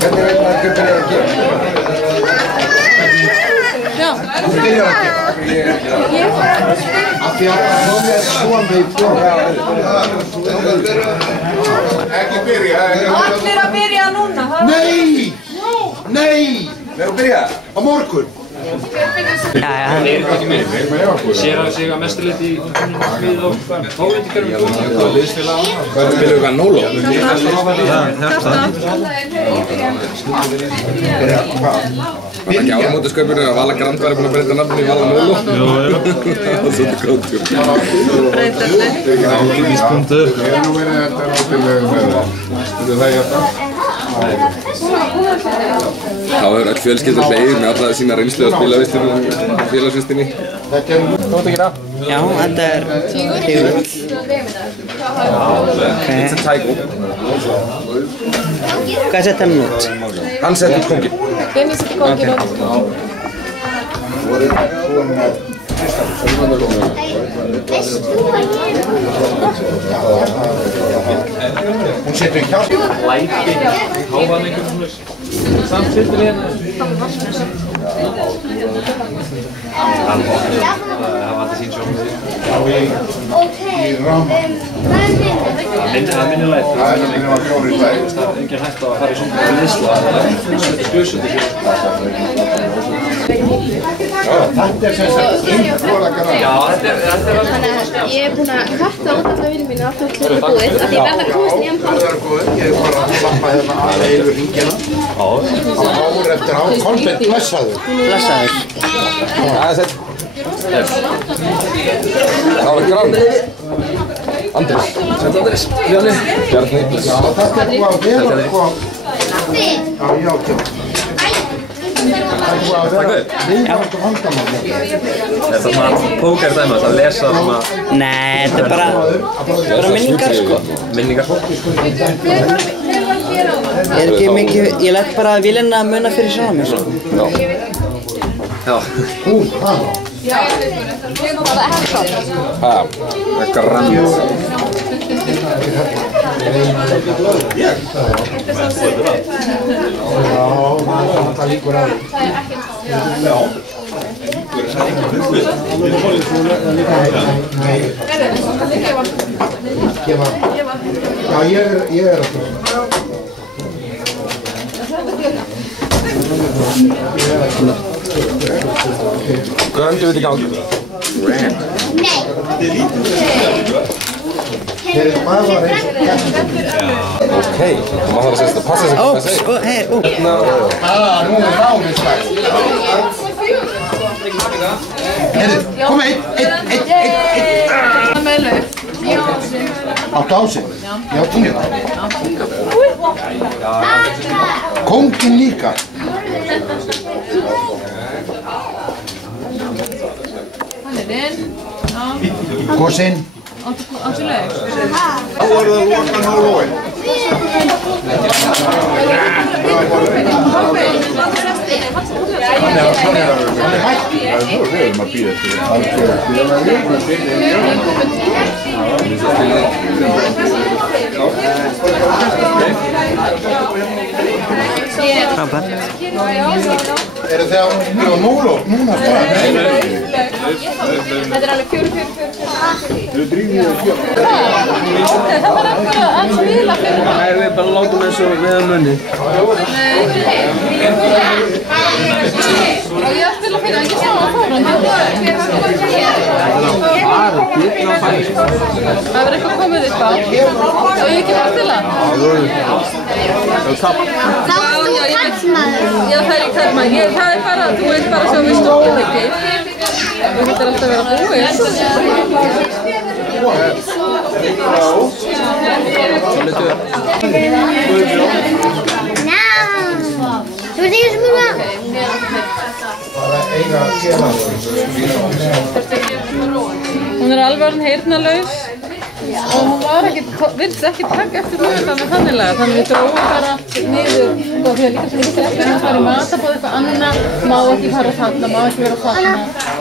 Hvernig veit maður hver byrjar að gera? Já. Þú byrjar að gera? Af því að hún svona í bóra. Ekki byrja. Allir að byrja núna. Nei! Nei! Við erum að byrja á morgun. Hann er ekki með. Sér hann sig að mestu lit í við og pólitíkarum og liðsfélag. Hvernig byrjuðu hvað Nóló? Var ekki áramótasköpunni að Vala Grand væri búin að breyta nafninu í Vala Nóló? Jú. Það var svolítið góðtjúr. Tímispunktur. Ég hef nú verið þetta náttúrulega með það. Þetta það ég að það? Þá hefur öll fjölskylda hlegið með alla sína reynslu að spila vistur félagsvistinni. Gótt ekki það? Já, þetta er tígull. It's a tiger. Hvað setja hann út? Hann setti út kóngin. Benni setti kóngin út. Hún setur hjálp. Læti, háfaðan einhvern svona. Samt sittur hérna. Það var alltaf sín sjónum því. Í ramma. Það minnir læti. Það minnir var fjóri læti. Það er engin hægt að fara í svona liðsla. Það er spjössundi hér. Þetta er sem sagt innflóðakar að. Já, þetta er alveg. Ég er búin að kvarta út alla vinnu mínu að þú klukka búið, af því ég verða að komast í hann. Það er góð, ég er bara að lappa hérna að heilu hringina. Ár eftir ár, Kolbeinn, blessaður. Blessaður. Það er sett. Það var ekki rann. Andris. Sett Andris. Bjarni. Bjarni. Já, þetta er búið að vera sko. Já, já. Takk fyrir. Þetta er svona pókerdæmi, að lesa svona... Nei, þetta er bara minningar sko. Minningar sko. Ég er ekki mikið, ég læt bara vélina að muna fyrir sjálf mér sko. Já. Eitthvað rann. Það líkur að. Já, ég er að Gröndu við í gang. Hér er bara eins og ok, þú maður þarf að segja þetta passa sig hvað það segir. Hei, Nú er ráðinsvægt. Herri, kom einn. Með lauf. Í ásinn. Áttu ásinn? Já, tíu. Kóngin líka. Hann er inn. Gósinn. Áttu lauf. Þá er það lokan á lóin. Hann er hægt. Það er svo reyðum að býða eftir það. frábært. Eru þið á Nóló núna strax? Þetta er alveg 4. Þau drýfum við að gera. Það var eitthvað að spila fyrir það. Nei, við bara látum eins og við að munni. Og ég að spila fyrir það, ég sá það fórandi. Það verður eitthvað komið upp á. Og ég ekki bara spila. Já, ég veit. Já, það er í karlmaður. Það er bara, þú veit bara svo við stoppum ekki. Þú getur alltaf verið að búið. Þú ert ekki sem mjög Hún er alveg orðin heyrnarlaus og hún var vildi ekki taka eftir mjög með þannilega, þannig við dróðum bara niður og því að líka svo líka eftir að fara í matabóð eitthvað annað, má ekki fara þarna, má ekki vera þarna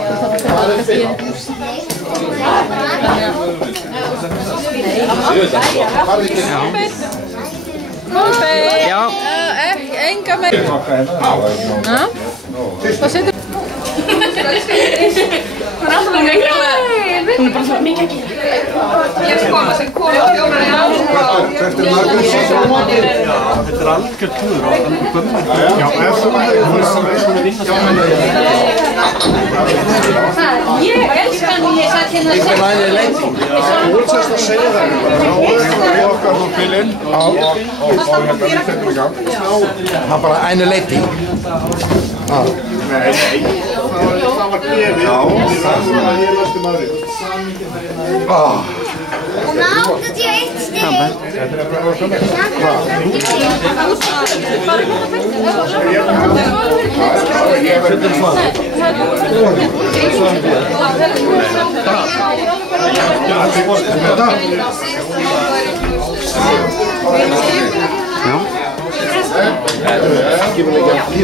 og það var alveg skil. Þannig að Kolbeinn! Já. hinga með. Já. Hvað setur? Hún er alltaf ekki að gera. Hún er bara svo mikið að gera. Ég er skona sem kona og fjórar í ár. Hvert er margur sem þetta er algjör klúður og algjör gömur. Já, ef þú Ég elskar hann, ég satt hérna að segja. Þú ert sérst að segja það. Við okkar þú bílinn og við setjum í gang. Það er bara einu leiti. Nei, það var gefið. Já, það var ég næstu maðurinn. Hún á 81 stig. Þetta er bara svona. Ég verður svona.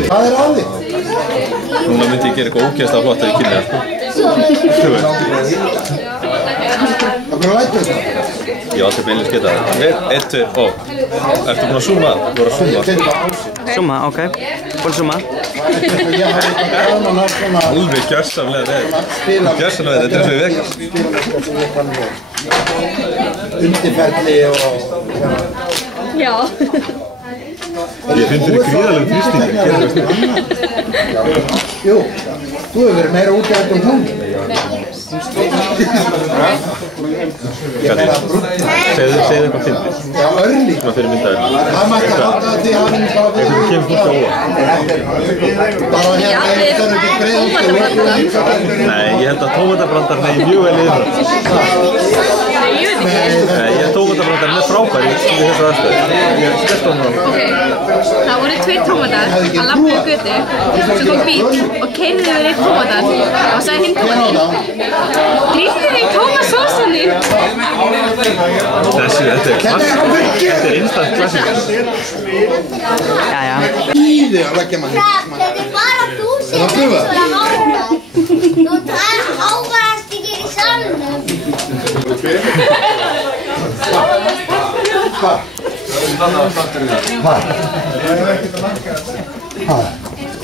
Hvað er á þig? Núna myndi ég gera eitthvað ógeðslega flott að ég kynna það. Það er lætur þetta. Ég var alltaf beinlega sketa það. 1, 2, og. Ertu búinn að zooma? Þú voru að zooma. Zooma, ok. Búinn að zooma. Alveg gjörsamlega veður. Gjörsamlega veður, þetta er eins og í Vegas. Undirferli og... Já. Ég finn fyrir gríðarlegum þrýstingi. Jú, þú hefur verið meira úti eftir hún. Segðu eitthvað fyndið. Já, örlík. Svona fyrir myndaðir. Það mætti að halda að þið hafið bara Eitthvað sem kemur fólk á óvart. bara hérna eitt er ekki greið út. Nei, ég held að tómatabrandarinn er mjög vel yfir. Nei, ég veit ekki. Nei, ég held tómatabrandarinn er frábæri í þessu aðstöðu. Ég skellt á hann. Ok, það voru 2 tómatar að labba í götu sem kom bíl og keyrði yfir 1 tómatan og sagði hinn tómatinn drýttu þig tómatsósunni. Þetta er klassík. Þetta er instant klassík. Jæja. Íði að leggja manni. Þetta er bara þú sem Er það pröfa? Þú tar ávarast ekki í salnum.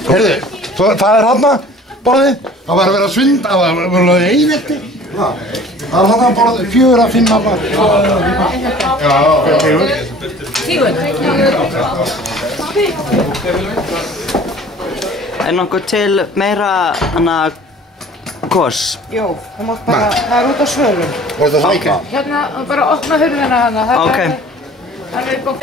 Heyrðu, það er hana borðið. Það var að vera svind, það var að vera einveldi. Það var hana borðið 4 að 5 bara. Já, tígur. Er nokkuð til meira gos? Jó, það mátt bara, það er út á svölum. Og það hækka. Hérna, bara opna hurðina hana. Ok. Það er gott.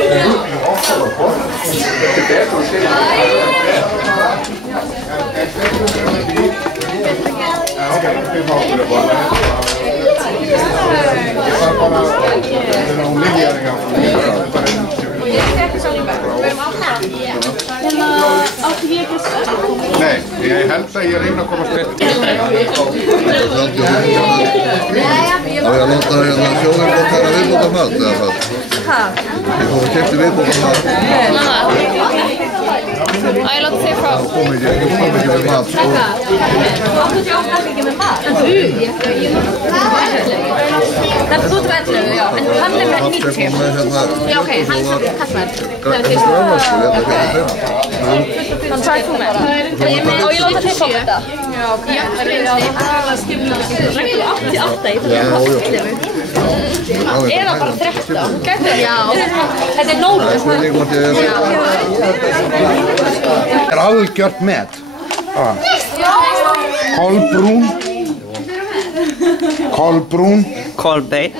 Nei, ég held að ég reyna að komast betur. Það er að láta hérna sjóðarbókara viðbóta mat, eða hvað? Hæ? Ég fór að keypti viðbóta mat. Mamma. Á ég láta þig frá. Það kom ekki með mat, sko. Þú átti ekki með mat? En þú? Þetta þú ert 11, já. En hann er með 90. Já, ok, hann er kallar. Það er öðvast, ég ætla að kemja þeirra. Þannig hvað er þú með? Á ég láta þig frá þetta? Já, ok. Ég er að hala skiplega. Reglu 88, ég þarf að hafa 11. Eða bara 13. Já, þetta er nólu. Það er algjört met. Kolbrún. Kolbrún. Kolbeinn.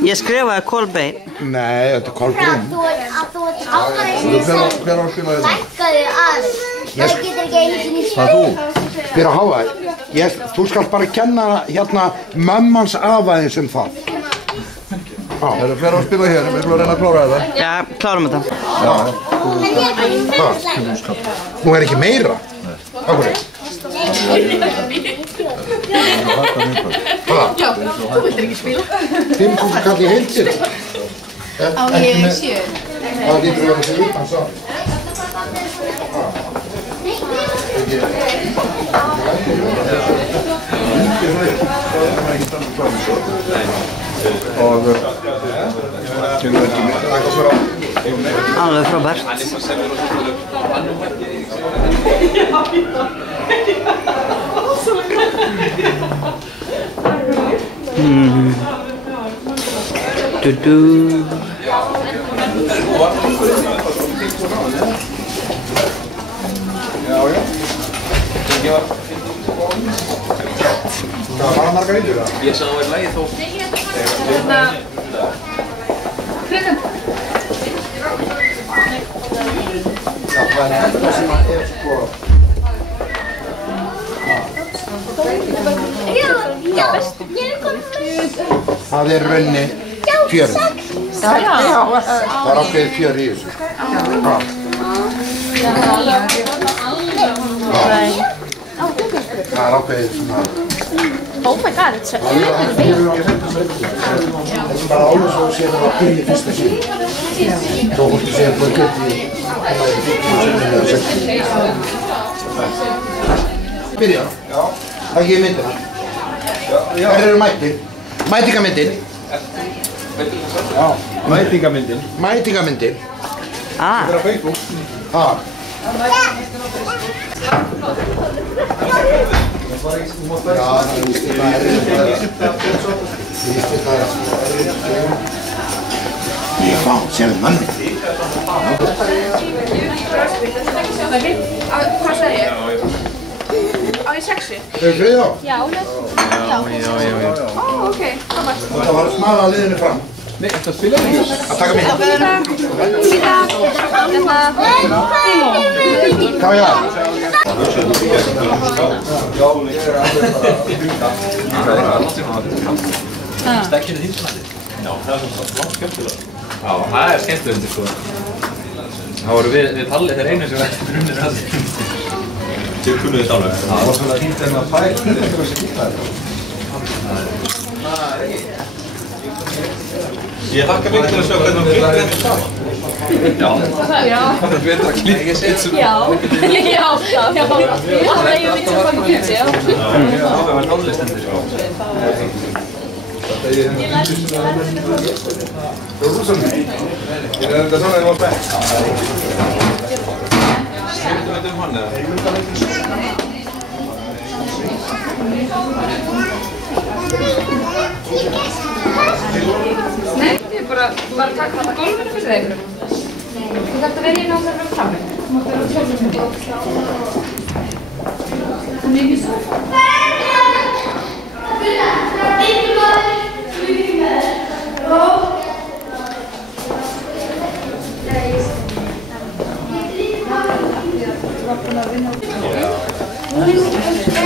Ég skrifaði Kolbeinn. Nei, þetta er kolbrún. Þú ert ákvæðið Hver á að skila þetta? Lækkaðu aðeins. Það getur ekki einu sinni Það er þú? Fyrir að háa þér. Þú skalt bara kenna hérna mömmans afaðins um það. Hver á að spila hér? Við ætlum að reyna að klára þetta. Já, klárum þetta. Nú er ekki meira. Akkur er. Já, þú vildir ekki spila. 5.000 kall í heilsir. Á ég 7. Það lítur að vera sem lítan sá. Og... Alveg frábært. Hvað var margarítur það? Ég sá að það er lægið þó. Það er þetta sem að er sko... Það er rauninni fjörð. Það er ákveðið fjörð í þessu. Það er ákveðið svona... Oh my god, it's so Það er bara alveg svo að sé það að byrja fyrsta sín. Þá fórstu sér bara gött í... Byrja. Það ekki myndina. Þær eru mættir. Mætingamyndin. Mætingamyndin. Mætingamyndin. Ah. Það er á Facebook. Ah. Já, það víst þetta er Ég fá, sérðu manni. Hvað sagði ég? Á ég 6? Hefur þið á? Já. Já. Ó, ok, frábært. Það var að smala liðinu fram. Nei, þetta spila ekki. Að taka mynd. Hvað er það? Stekkinu þín svona? Já, það er svona skemmtilega. Já, það er skemmtilega sko. Það voru við Palli þeir einu sem verður brunnir að því. Þið kunnuðu þetta alveg. Það var svona fínt en að færa fyrir þessi gítar. Ég hlakka mikið til að sjá hvernig við klippum þetta saman. Já. Það er betra að klippa pitsum. Já, alltaf. Alltaf ég veit sem fann pitsi, já. Það var nálistendur. Það er rúsanum. Er þetta svona að það var bætt? Skemmtum þetta hann eða? Nei, ég bara var að taka þetta gólfinu fyrir einhverjum. Þú þarft að vera í náttúrulega fyrir frammi. Þú mátt vera á sjálfsögum. Það er mikið svo.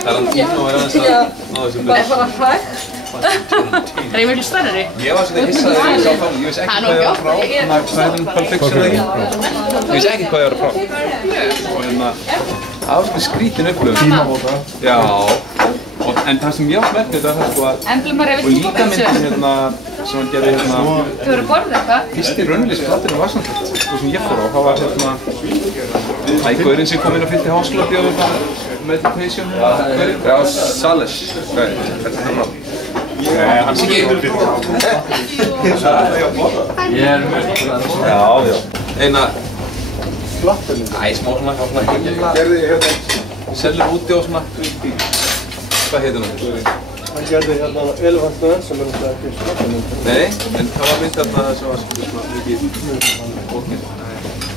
Tarantino er aðeins að ná þessum Það er bara hægt. Er ég miklu stærri? Ég var svona hissaði þegar ég sá Palli, ég veist ekki hvað ég var frá. Hvað er það Pulp Fiction eða ekki? Ég veist ekki hvað ég var frá. Og hérna, það var svona skrítin upplöfun. Tímamóta. Já, en það sem ég var smertið þetta var það sko að... Og líka myndin hérna, sem hann gerði hérna... Þú verður að borða eitthvað? Fyrsti raunverulegs platinu var svona þetta, sko sem ég fór á. Það var hérna... Ægurinn sem kom inn og fylgdi háskólabíóðu Meditation. Já, Salish. Hvað er þetta frá? Hann sé ekki. Ég er mjög stoltur. Já. Eina... Æ, smá svona heimla... Gerði hérna... Sellur úti og svona... Hvað heitir hann? Hann gerði hérna Elefantstöðan sem náttúrulega ekki slappanum. Nei, en það var mynd þarna sem var svona mikið...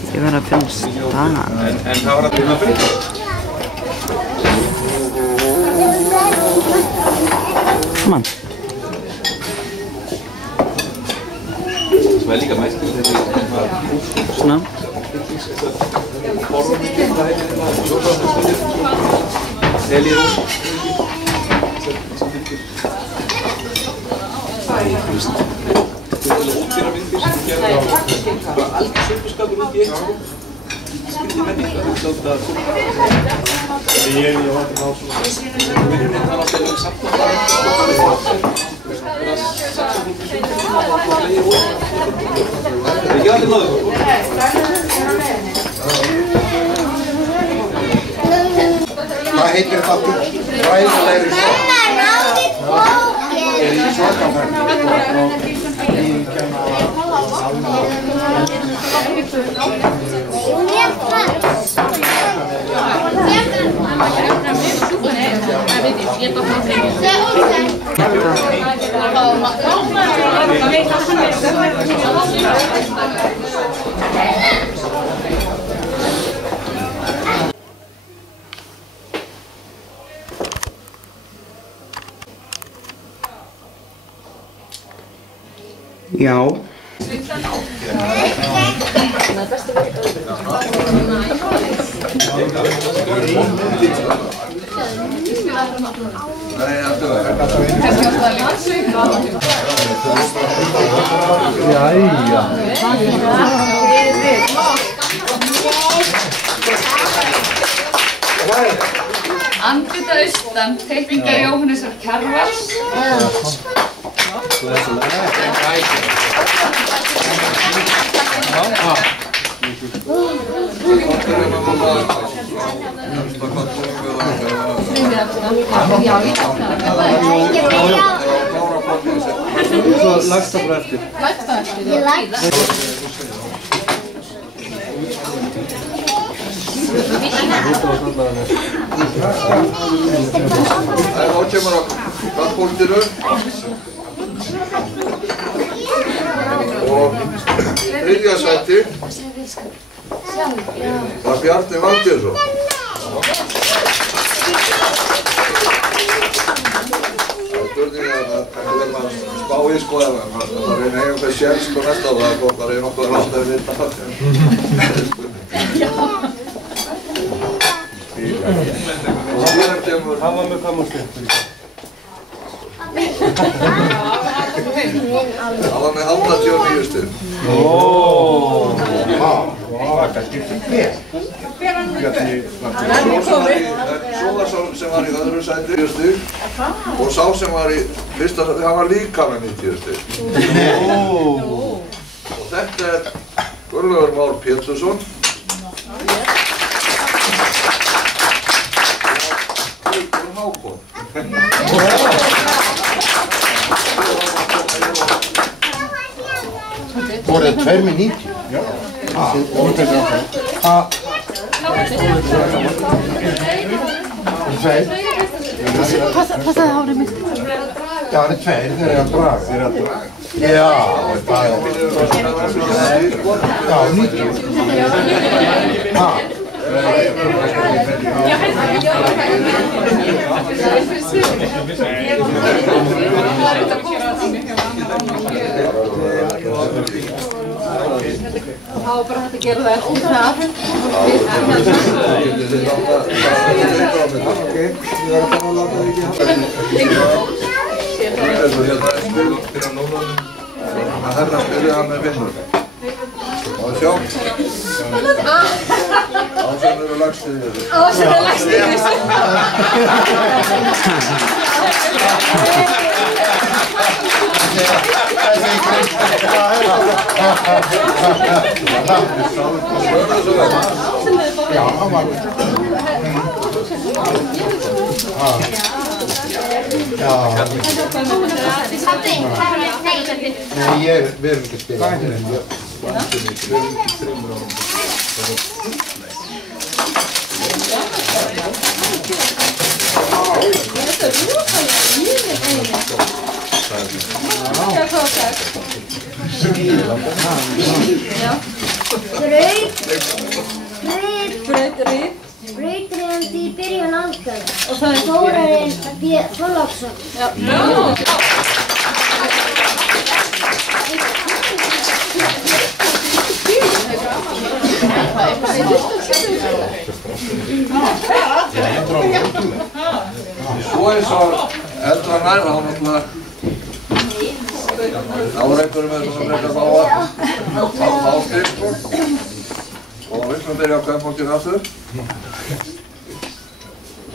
Ég verð að finna staðan. En það var að byrja að byrja. Come on. Sem er líka mæstil þessi... Svona. Elírós. Þetta er alveg ódýra myndir sem gerða bara algjör söpurskapur út í eitt sko. Skrítið menninga, þú veist að Ég var að ná svona... vinnur hérna alltaf við safna það ekki allir náðu? Hvað heitir þetta aftur? Ræðilegri svo? Mamma, náði bókinn. Er í svakaferð? Já. Andvita austan, teikningar Jóhannesar Kjarvals. Svo lagst það bara eftir. Ég lagst. Þá kemur að kraftbóltinu og þriðja sæti var Bjarni Valgeirsson. Spurningin að við verðum að spá í sko að það reyna eiga hvað sjálfst og næsta og það er reyna okkur að láta við vita það. Og síðan kemur... Hann var með kammarstyrk. Það var með 89 stig. Svo var sá sem var í öðru sæti 90 stig og sá sem var í fyrsta sæti, hann var líka með 90 stig. Og þetta er Gunnlaugur Már Pétursson. Og Hákon. Voru það 2 með 90? Já. Passaði hárið mitt. Já, það er 2, þeir eru að draga. Já, það er... Já, 90. Það var bara hægt að gera það eftir það. Það er að spyrja hann með vinnur. Og sjá. Ásinn eru lagst í þessu. Ásinn eru lagst í þessu. Já, hann var. Já. Nei, við erum ekki að spila. Við erum ekki þreymur á Þetta er rosalega mjög heima. Brautryðjandi í byrjun aldar og það er Þórarinn B. Þorláksson. Svo eins og eldra nær, þá náttúrulega var einhverjum með þess að breyta þá styrk sko. Og við skulum byrja á kvenfólkinu aftur.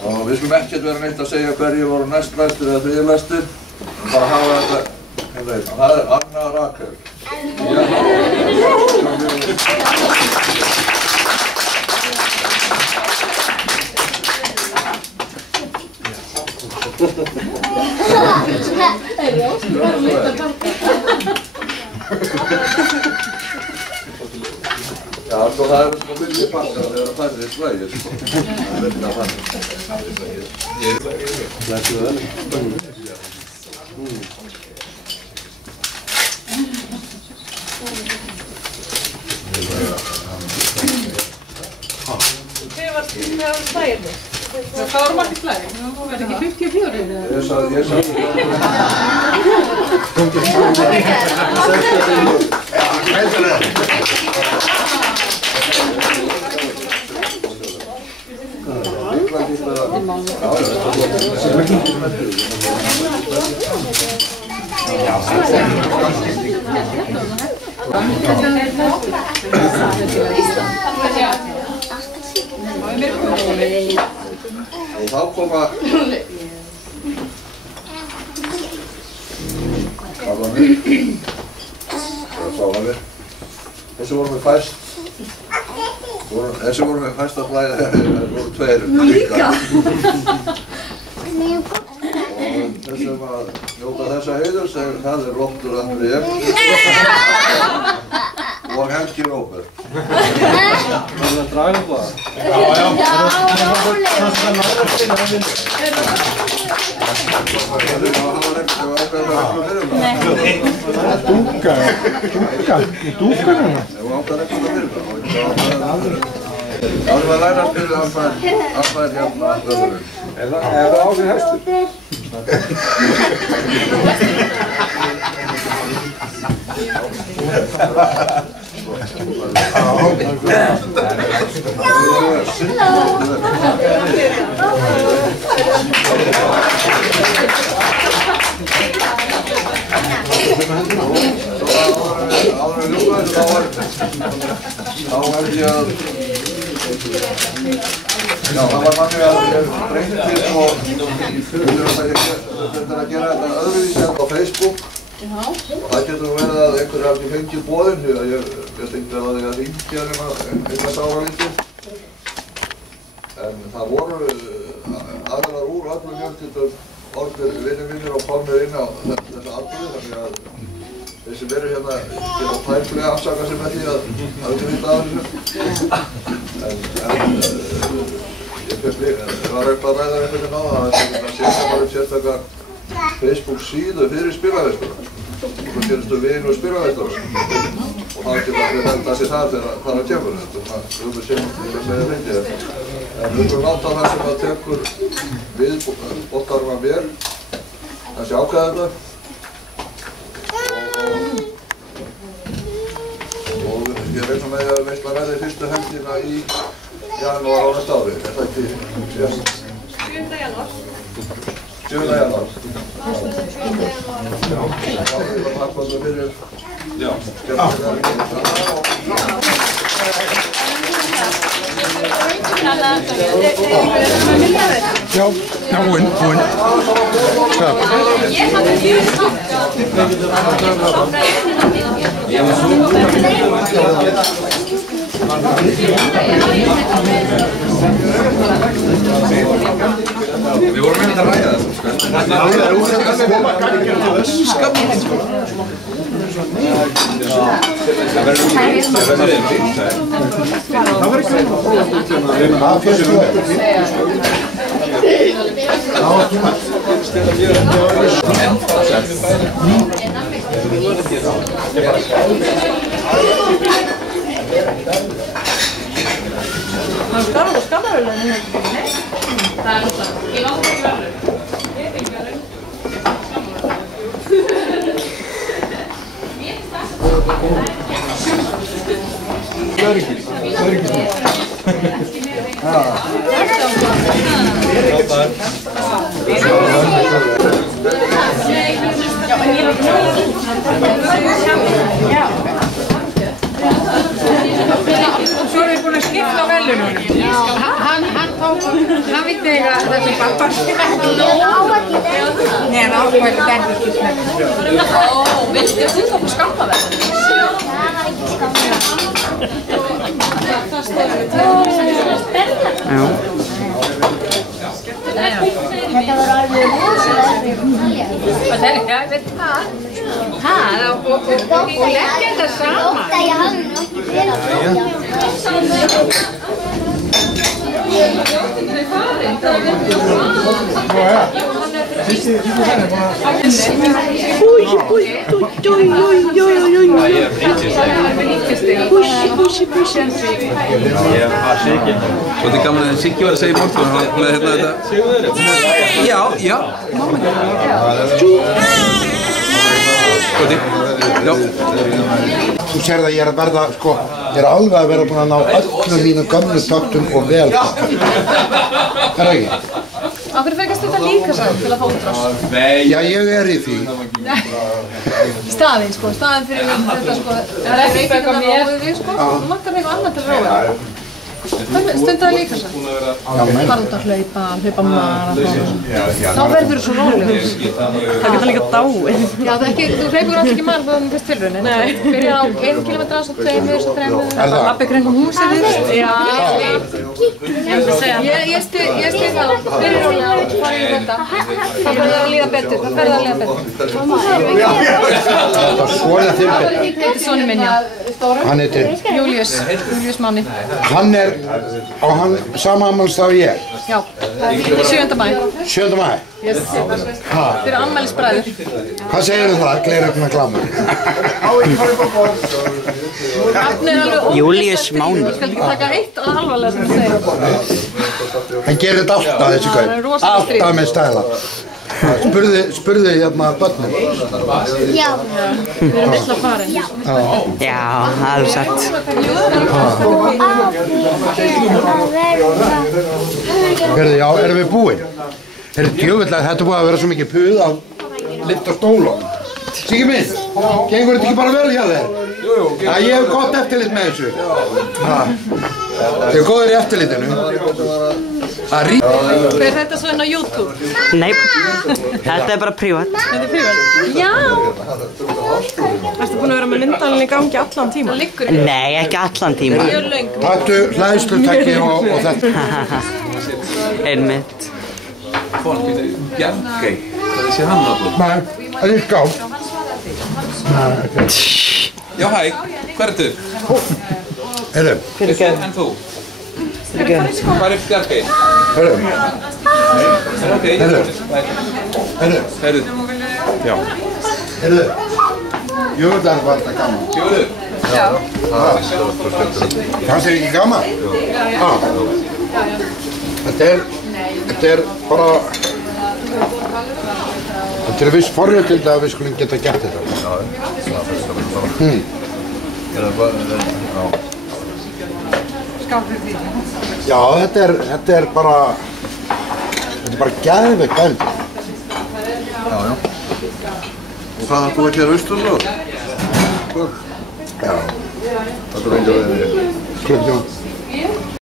Og við skulum ekkert vera neitt að segja hverju voru næstlæstir eða þriðlæstir. Bara hafa þetta hérna. Það er Anna Rakel. það eru sko milli bakkar þegar það færði slægir sko. Það er ekki að þannig. Hver var slægirni? Það var margir slægir. Það var ekki 54 eða? Ég sagði og þá koma sálanir. Þessi voru með fæst að flæða, það voru tveir líka. Og þessum að njóta þessa heiðurs, það er Loftur Andri og Helgi Róbert. Það að draga upp það? Já. Dúkar hérna. Það var að læra að spila alfæðir hérna vöðurinn. Er það á því hestur? Þá held ég að já, það var þannig að ég breytti sko þetta að gera þetta öðruvísi á Facebook og það getur verið að einhverju hafi ekki fengið boðin því að ég veist ekki að því að hringja einhvers ára lítið en það voru aðrar úr öllum fjölskyldum orðir vinir mínir og komnir inn á þessa atburði þannig að þeir sem eru hérna geta tæplega afsaka sig með því að hafa ekki vita af þessu en ég var eitthvað að ræða einhvern veginn á það að setja bara upp sérstakar Facebook síðu fyrir spilaveistluna og það gerist vin og spilaveistluna og það geta allir henda sig það þegar það kemur þetta er svona sem ég segja fengið en við erum láta það sem að tekur við bóttarum að mér þessi ákveða þetta og ég reikna með að veistla verði fyrstu helgina í janúar á næsta ári, er það ekki síðast? 7. janúar. 7. janúar. Já, það er bara takk fyrir fyrir Já, búinn. Við vorum með þetta að ræða það, sko. Það verður Svo erum við búin að skipta á velunum. Hann vildi eiga þessum pappa. Nei, hann ákvæði þetta ekki skipta. Viltu þú þá på skammaverðinu? Það var ekki skammaverðinu. Þetta var alveg rosalega erfitt. Ég veit það. Og leggja þetta saman. Ég hafði nú ekki verið Svo þetta er gaman að Siggi var að segja í morgun og hann leði hérna þetta. Já. Góði. Já. Þú sér að ég að verða, sko, ég alveg að vera búin að ná öllum mínum gömlu taktum og vel. Það ekki? Af hverju fekast þetta líka sann til að fá útrás? Já, ég í því. Staðinn, sko, staðinn fyrir þetta, sko, það ekki eitthvað með við, sko, þú vantar eitthvað annað til að róa. Stundaði líka sann? Bara út að hlaupa maður, þá verður þú svo rólegur. Það geta líka dáið. Já, þú hleypur alltaf ekki maður búin fyrst tilraunin. Nei. Byrjar á 1 kilometra, svo 2, svo 3. Lappi kringum húsið þitt. Já. Ég stið það, byrja rólega og fara í þetta. Það verður að líða betur, Það er svona þinn betur. Þetta er soni minn, já. Hann heitir? Július Manni. Hann á hann sama afmælisdag og ég? Já, 7. maí. 7. maí? Yes. Fyrir afmælisbræður. Hvað segir það? Gleirögna glamur. Július Máni. Ég skal ekki taka eitt alvarlega sem þú segir. Hann gerir þetta alltaf þessi gauð. Alltaf með stæla. Spurðu hérna börnum? Já. Við erum illa farin. Já, það er satt. Hörðu, já, erum við búin? Djöfullega, þetta búið að vera svo mikið puð að lyfta stólum. Siggi minn, gengur þetta ekki bara vel hjá þér? Ég hef gott eftirlit með þessu. Þið er góðir í eftirlitinu. Fer þetta svo inn á YouTube? Nei, þetta er bara prívat. Þetta er prívat? Já! Erstu búin að vera með myndalinn í gangi allan tíma? Nei, ekki allan tíma. Taktu hlæðslutæki og þetta. Einmitt. Bjargey, það sé hann náttúrulega. Nei, það er ská. Já, hæ, hver er þú? Heyrðu. En þú? Hvað er Bjargey? Heyrðu. Heyrðu. Já. Heyrðu. Jöfnlega var þetta gaman. Jöfnlega? Já. Fannst þér ekki gaman? Já. Þetta er bara... Þetta er viss forréttildi að við skulum geta gert þetta. Já, þetta er bara geðveikt dæmi. Já. Og hvað þú að gera austurlóð? Já. Þetta er enga veginn. Klukkutíma.